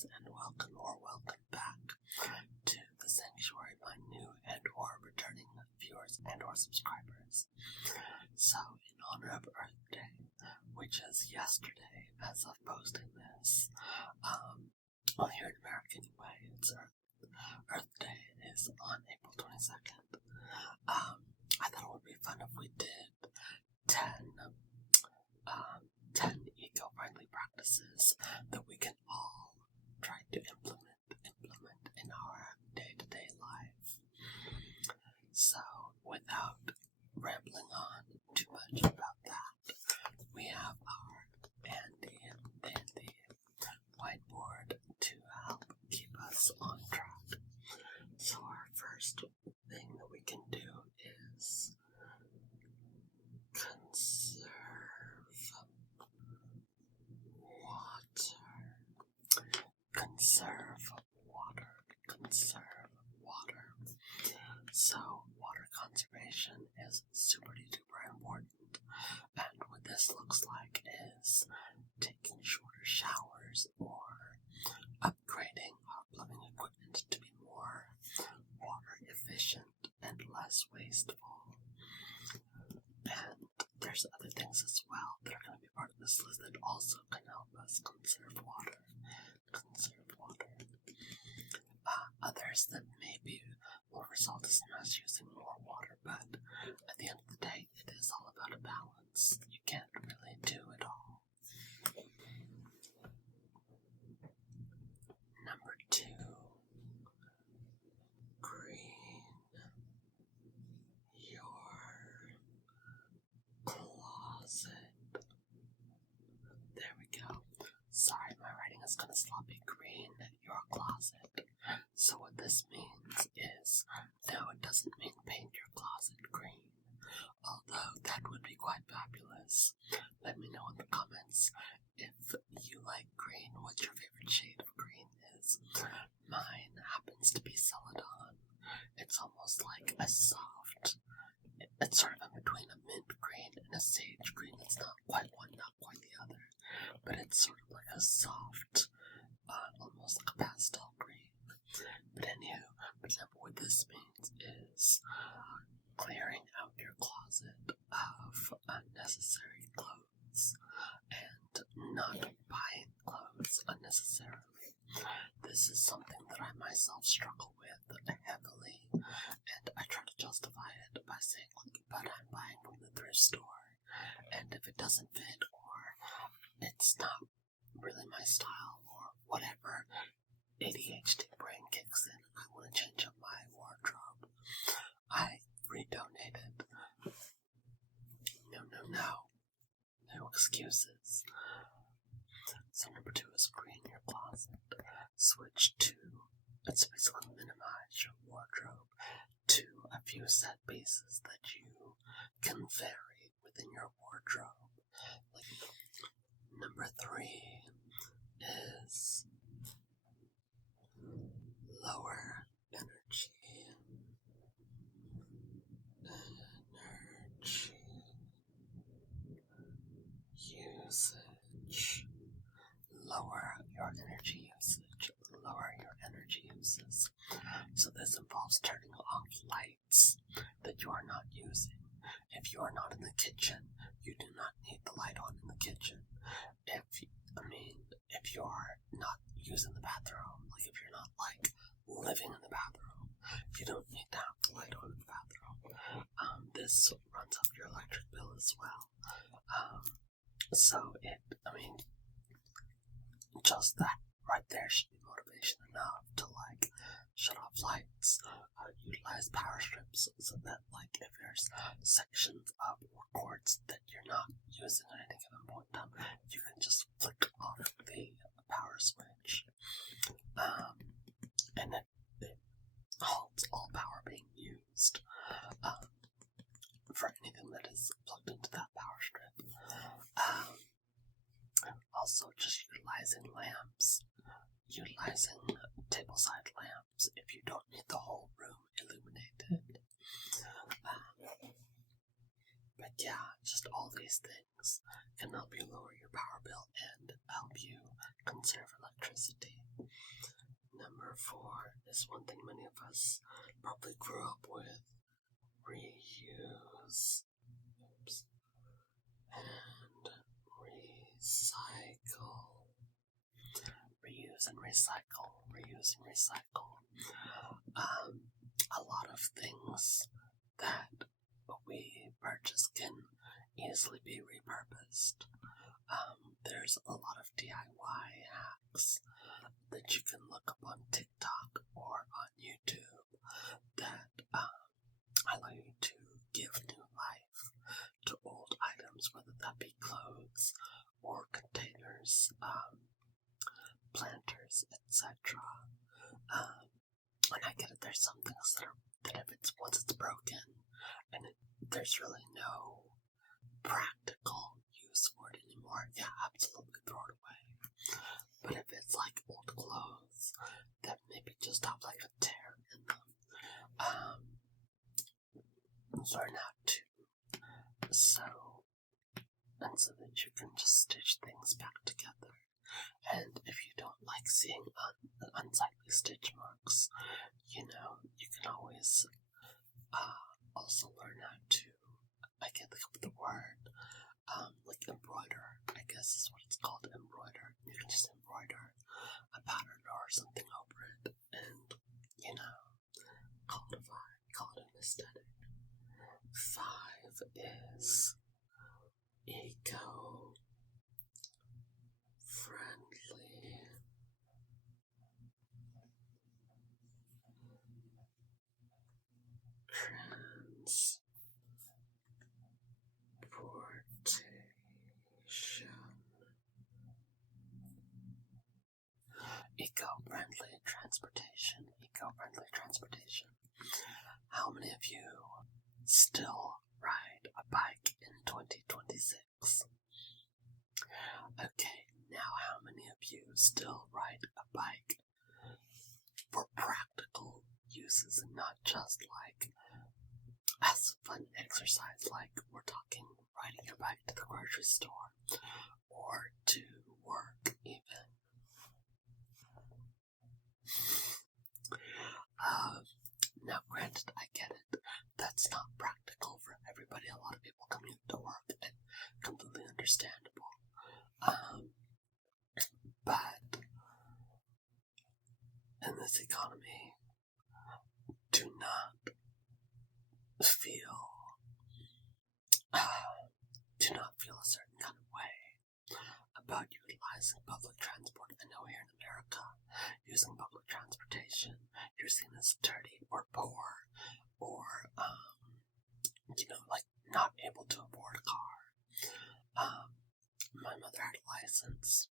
guys, and welcome back to the Sanctuary, my new and/or returning viewers and/or subscribers. So, in honor of Earth Day, which is yesterday as of posting this, well, here in America anyway, it's Earth Day is on April 22nd. I thought it would be fun if we did 10 eco-friendly practices that we can all try to implement in our day-to-day life. So, without rambling on too much about that, we have our handy-dandy whiteboard to help keep us on track. So our first thing that we can do is conserve water. So water conservation is super duper important, and what this looks like is taking shorter showers or upgrading our plumbing equipment to be more water efficient and less wasteful. And there's other things as well that are going to be part of this list that also can help us conserve water. Others that maybe will result in us using more water, but at the end of the day, it is all about a balance. You can't really do it all. Number 2, green your closet. There we go. Sorry, my writing is kind of sloppy. Green your closet. So what this means is, no, it doesn't mean paint your closet green, although that would be quite fabulous. Let me know in the comments if you like green, what your favorite shade of green is. Mine happens to be celadon. It's almost like a soft, it's sort of in between a mint green and a sage green. It's not quite one, not quite the other, but it's sort of like a soft, almost like a pastel green. But anywho, for example, what this means is clearing out your closet of unnecessary clothes and not buying clothes unnecessarily. This is something that I myself struggle with heavily, and I try to justify it by saying, but I'm buying from the thrift store, and if it doesn't fit or it's not really my style or whatever, ADHD brain kicks in and I want to change up my wardrobe, I redonate it. No excuses. So number 2 is green your closet. Switch to, it's basically minimize your wardrobe to a few set pieces that you can vary within your wardrobe. Number 3 is lower energy usage. Lower your energy uses. So this involves turning off lights that you are not using. If you are not in the kitchen, you do not need the light on in the kitchen. If you are not using the bathroom, like if you're not living in the bathroom, you don't need to have the light on in the bathroom. This runs up your electric bill as well. Just that right there should be motivation enough to shut off lights, utilize power strips so that if there's sections of cords that you're not using at any given point in time, you can just flick off the power switch. And it halts all power being used for anything that is plugged into that power strip. Also, just utilizing lamps, utilizing tableside lamps if you don't need the whole room illuminated. But yeah, just all these things can help you lower your power bill and help you conserve electricity. is one thing many of us probably grew up with. Reuse. Oops. And recycle. Reuse and recycle. Reuse and recycle. A lot of things that we purchase can easily be repurposed. There's a lot of DIY hacks that you can look up on TikTok or on YouTube that allow you to give new life to old items, whether that be clothes or containers, planters, etc. And I get it, there's some things that if it's once it's broken and there's really no practical use for it anymore, yeah, absolutely throw it away. But if it's like old clothes that maybe just have like a tear in them, learn how to sew, and so that you can just stitch things back together. And if you don't like seeing unsightly stitch marks, you can always also learn how to, I can't think of the word, like embroider, I guess is what it's called, embroider. You can just embroider a pattern or something over it, and, call it a vibe, call it an aesthetic. 5 is eco-friendly. Transportation. Eco-friendly transportation. How many of you still ride a bike in 2026? Okay, now how many of you still ride a bike for practical uses and not just like as fun exercise, like we're talking riding your bike to the grocery store or to work even? Now granted, I get it, that's not practical for everybody. A lot of people commute to work, and completely understandable. But in this economy, do not feel a certain kind of way about utilizing public transport. I know here in America, using public transportation, you're seen as dirty or poor, or like not able to afford a car. My mother had a license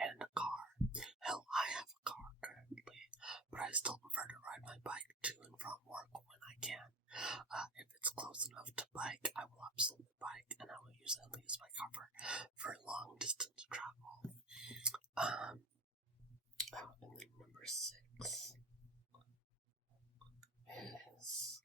and a car. Hell, I have a car currently, but I still prefer to ride my bike to and from work when I can. If it's close enough to bike, I will absolutely bike, and I will use my car for long distance travel. And then number 6 is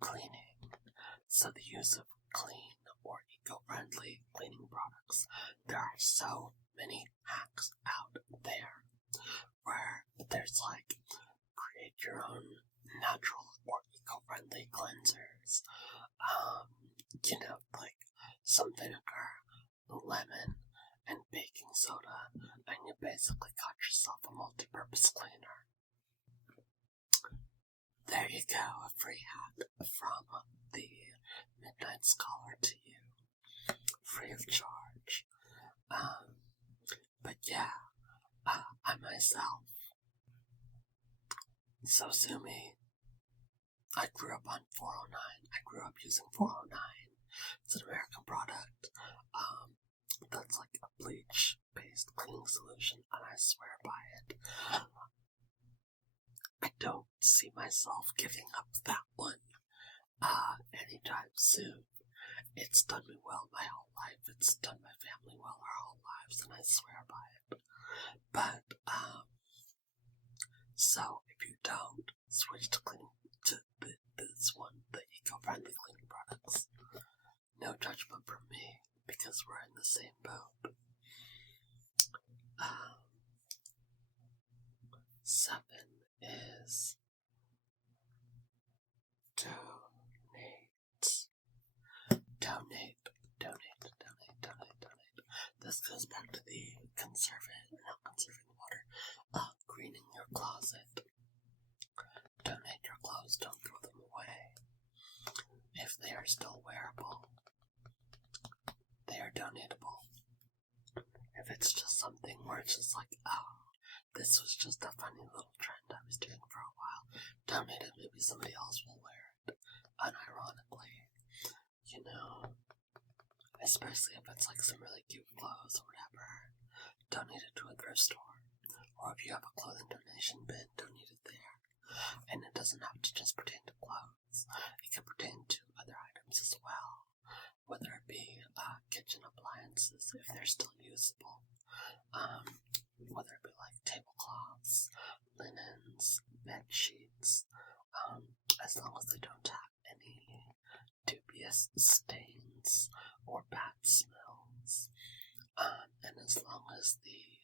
cleaning. So the use of clean or eco-friendly cleaning products. There are so many hacks out there where there's like create your own natural or eco-friendly cleansers. Like some vinegar, lemon, and baking soda, and you basically got yourself a multi-purpose cleaner. There you go, a free hack from the Midnight Scholar to you, free of charge. But yeah, I myself, so sue me. I grew up on 409. I grew up using 409. It's an American product. That's like a bleach-based cleaning solution, and I swear by it. I don't see myself giving up that one anytime soon. It's done me well my whole life. It's done my family well our whole lives, and I swear by it. But, so if you don't switch to this one, the eco-friendly cleaning products, no judgment from me, because we're in the same boat. 7 is donate. This goes back to the not conserving water, greening your closet. Donate your clothes, don't throw them away. If they are still wearable, they are donatable. If it's just something where it's just like, oh, this was just a funny little trend I was doing for a while, donate it, maybe somebody else will wear it, unironically, you know, especially if it's like some really cute clothes or whatever, donate it to a thrift store, or if you have a clothing donation bin, donate it there. And it doesn't have to just pertain to clothes, it can pertain to other items as well, whether it be kitchen appliances if they're still usable, whether it be like tablecloths, linens, bed sheets, as long as they don't have any dubious stains or bad smells, and as long as the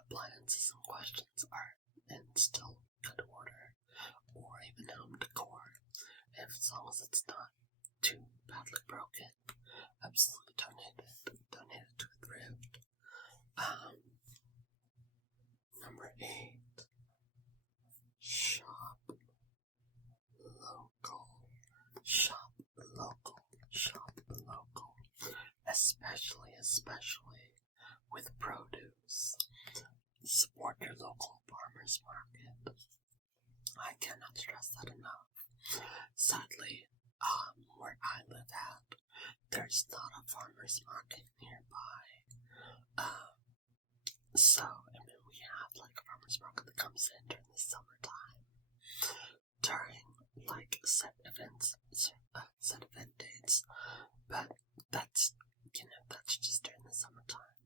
appliances in questions are in still good order, or even home decor, as long as it's not too badly broken, absolutely donate it to a thrift. Number 8, shop local, especially with produce. Support your local farmers market. I cannot stress that enough. Sadly, where I live at, there's not a farmer's market nearby. So, we have like a farmer's market that comes in during the summertime, during like set event dates, but that's just during the summertime.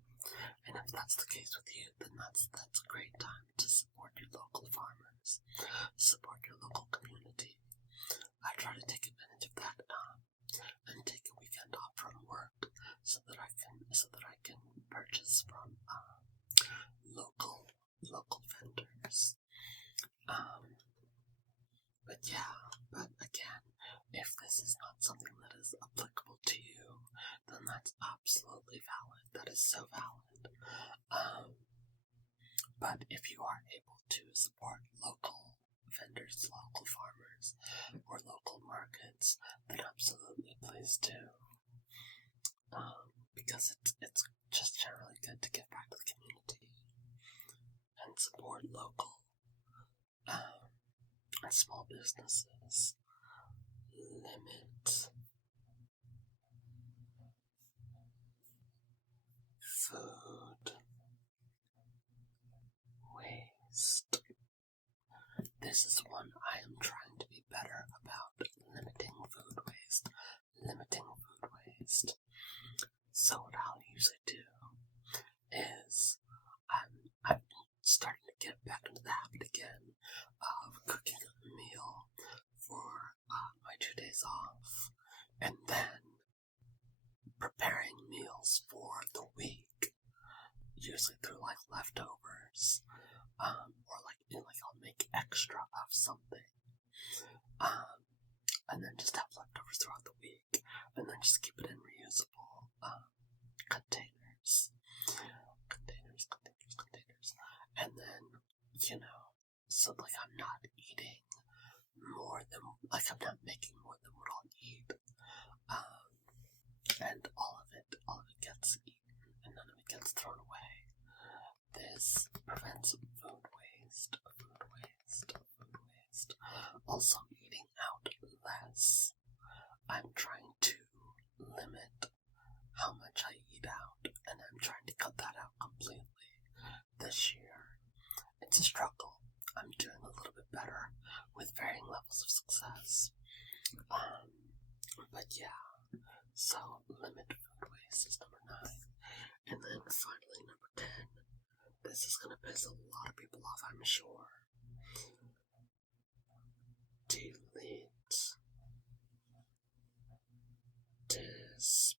And if that's the case with you, then that's a great time to support your local farmers, support your local community. I try to take advantage of that and take a weekend off from work so that I can purchase from local vendors. But again, if this is not something that is applicable to you, then that's absolutely valid. That is so valid. But if you are able to support local vendors, local farmers, or local markets, then absolutely please do. Because it's just generally good to give back to the community and support local and small businesses. Limit food waste. This is one I am trying to be better about, limiting food waste. So what I'll usually do is I'm starting to get back into the habit again of cooking a meal for my 2 days off, and then preparing meals for the week. Usually they're like leftovers, or like I'll make extra of something, and then just have leftovers throughout the week, and then just keep it in reusable containers, and then so like I'm not eating more than I'm not making more than what I'll eat, and all of it gets eaten, and none of it gets thrown away. This prevents food waste. Also, eating out less. I'm trying to limit how much I eat out, and I'm trying to cut that out completely this year. It's a struggle. I'm doing a little bit better with varying levels of success. But yeah, so limit food waste is number 9. And then finally, number 10. This is going to piss a lot of people off, I'm sure. Delete. Disposable.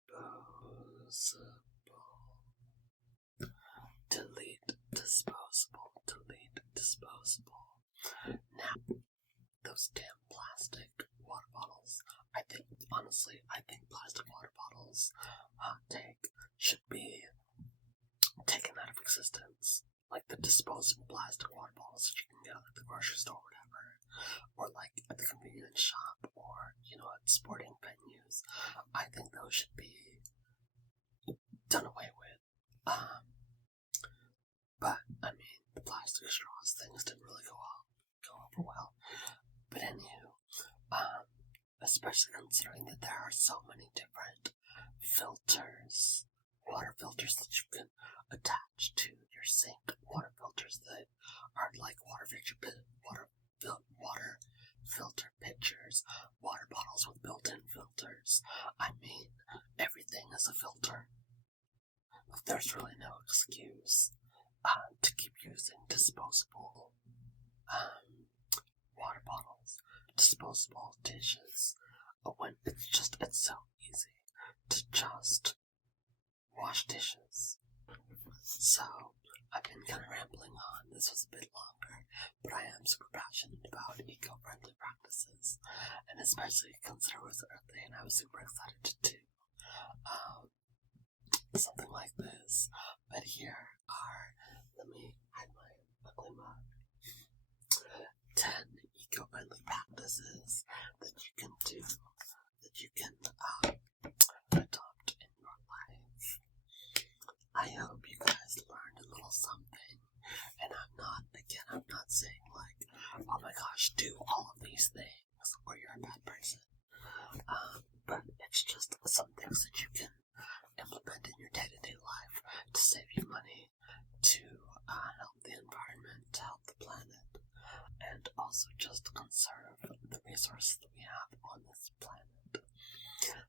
damn plastic water bottles. I think plastic water bottles, should be taken out of existence. Like the disposable plastic water bottles that you can get at the grocery store or whatever. Or like at the convenience shop or, at sporting venues. I think those should be done away with. But, I mean, the plastic straws things didn't really go over well. But anywho, especially considering that there are so many different filters, water filters that you can attach to your sink, water filters that are like water filter pitchers, water bottles with built-in filters. I mean, everything is a filter. There's really no excuse to keep using disposable water bottles, disposable dishes, when it's so easy to just wash dishes. So, I've been kind of rambling on. This was a bit longer, but I am super passionate about eco-friendly practices, and especially consider it was Earth Day, and I was super excited to do something like this. But here are, let me hide my ugly mug, 10 eco-friendly practices that you can do, that you can adopt in your life. I hope you guys learned a little something, and I'm not saying like, oh my gosh, do all of these things, or you're a bad person, but it's just some things that you can implement in your day-to-day life to save you money, to help the environment, to help the planet, and also just conserve the resources that we have on this planet.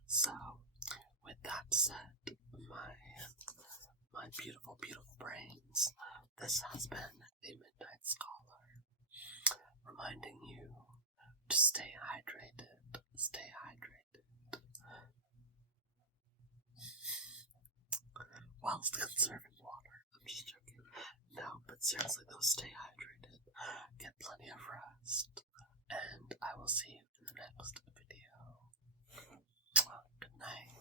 So, with that said, my beautiful, beautiful brains, this has been the Midnight Scholar, reminding you to stay hydrated, whilst conserving water. I'm just joking. No, but seriously though, stay hydrated, get plenty of rest, and I will see you in the next video. Good night.